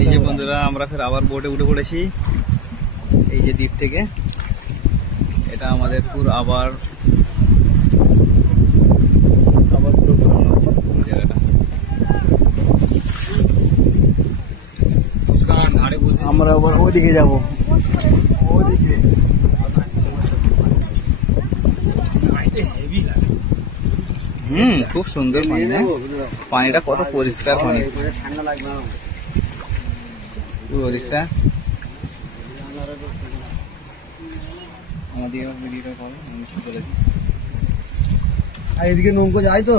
এই যে বন্ধুরা আমরা ফের আবার বোটে উঠে পড়েছি এই যে দ্বীপ থেকে। এটা আমাদের পুরো আবার পুরো ঘোরানো হচ্ছে জায়গাটা। আমরা আবার ওইদিকে যাবো, ওইদিকে খুব সুন্দর পানি, পানিটা কত পরিষ্কার পানি পুরো দিকটা। এদিকে নৌকো যায় তো,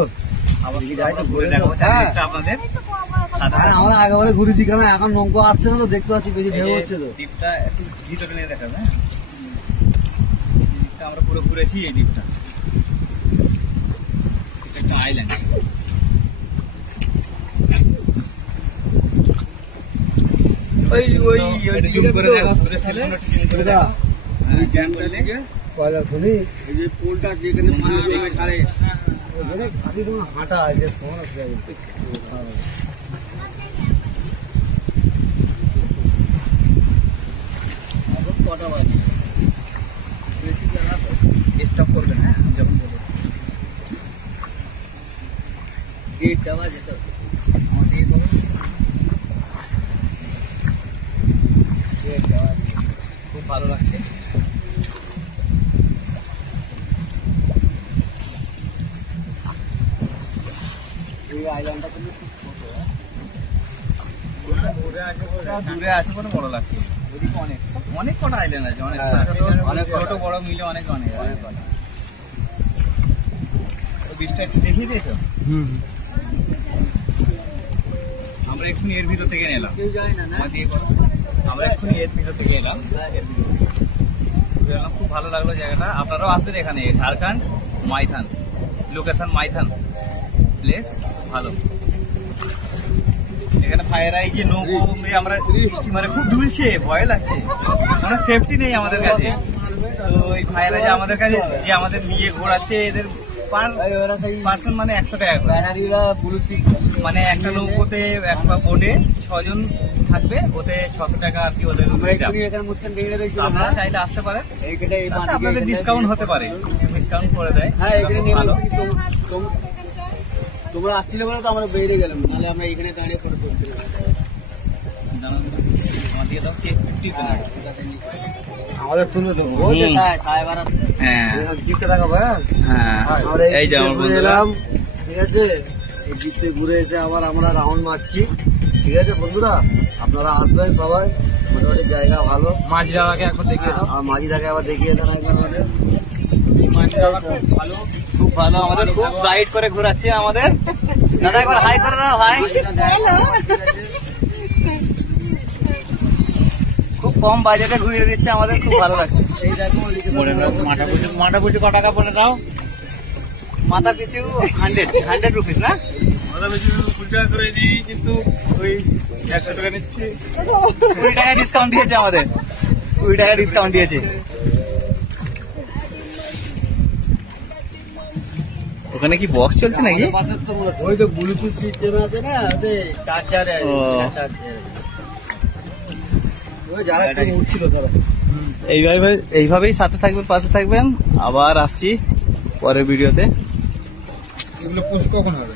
আমরা আগে ঘুরে দিই কেন, এখন নৌকো আসছে না তো, দেখতে পাচ্ছি বেশি ঢেউ হচ্ছে তো। দ্বীপটা একটু ভিতরে নিয়ে দেখাবে, দ্বীপটা আমরা পুরো ঘুরেছি। এই দ্বীপটা একটা আইল্যান্ড, হাঁটা আছে কটা বাজে স্টপ করবেন। হ্যাঁ যখন বলবো গেটটা বাজে তো খুব ভালো লাগছে। এই আইল্যান্ডটা কিন্তু খুব ছোট, দূরে আছে কোনো বড় লাগছে। ওদিকে অনেক অনেক কটা আইল্যান্ড আছে, অনেক অনেক ছোট বড় মিলে অনেক অনেক অনেক কটা। বিচটা একটু দেখিয়ে দিয়েছো? আমরা এক্ষুনি এর ভিতর থেকে এলাম, আমরা এক্ষুনি এর ভিতর থেকে এলাম। খুব ভালো লাগলো জায়গাটা। আপনারাও আসবেন এখানে, ঝাড়খণ্ড মাইথান লোকেশন, মাইথান প্লেস ভালো। এখানে ফায়ার আই যে নৌকো আমরা স্টিমারে খুব দুলছে, ভয় লাগছে, কোনো সেফটি নেই আমাদের কাছে। তো এই ফায়ার আই আমাদের কাছে যে আমাদের নিয়ে ঘোরাচ্ছে, এদের পার্সন মানে 100 টাকা মানে একটা নৌকোতে একটা বোটে 6 জন থাকবে, ওতে 600 টাকা আর কি ওদের। আপনারা চাইলে আসতে পারেন, আপনাদের ডিসকাউন্ট হতে পারে, ডিসকাউন্ট করে দেয়। ভালো তোমরা আসছিলে বলে তো আমরা বেরিয়ে গেলাম, নাহলে আমরা এখানে দাঁড়িয়ে ফটো তুলতে। আমাদের তুলে দেবো, হ্যাঁ জিপটা দেখাবো। হ্যাঁ এই যে আমরা এলাম, ঠিক আছে। এই জিপে ঘুরে এসে আবার আমরা রাউন্ড মারছি, ঠিক আছে বন্ধুরা। আপনারা আসবেন সবাই, মোটামুটি জায়গা ভালো। মাঝিরাকে এখন দেখিয়ে দাও, আর মাঝিরাকে আবার দেখিয়ে দেন একবার আমাদের। ভালো, খুব ভালো, আমাদের খুব গাইড করে ঘোরাচ্ছে আমাদের দাদা। একবার হাই করে দাও ভাই। খুব কম বাজেটে ঘুরিয়ে দিচ্ছে আমাদের, খুব ভালো লাগছে। মাথা পিছু ক টাকা পড়ে দাও? মাথা পিছু 100 রুপিস না? মাথা পিছু 20 টাকা করে দিই, কিন্তু ওই 100 টাকা নিচ্ছি। 20 টাকা ডিসকাউন্ট দিয়েছে আমাদের, 20 টাকা ডিসকাউন্ট দিয়েছে। ওখানে কি বক্স চলছে নাকি? ওই তো ব্লুটুথ সিস্টেম আছে না, চার্জার যারা উঠছিল তারা। এইভাবেই সাথে থাকবেন, পাশে থাকবেন। আবার আসছি পরের ভিডিওতে। এগুলো পোস্ট কখন হবে?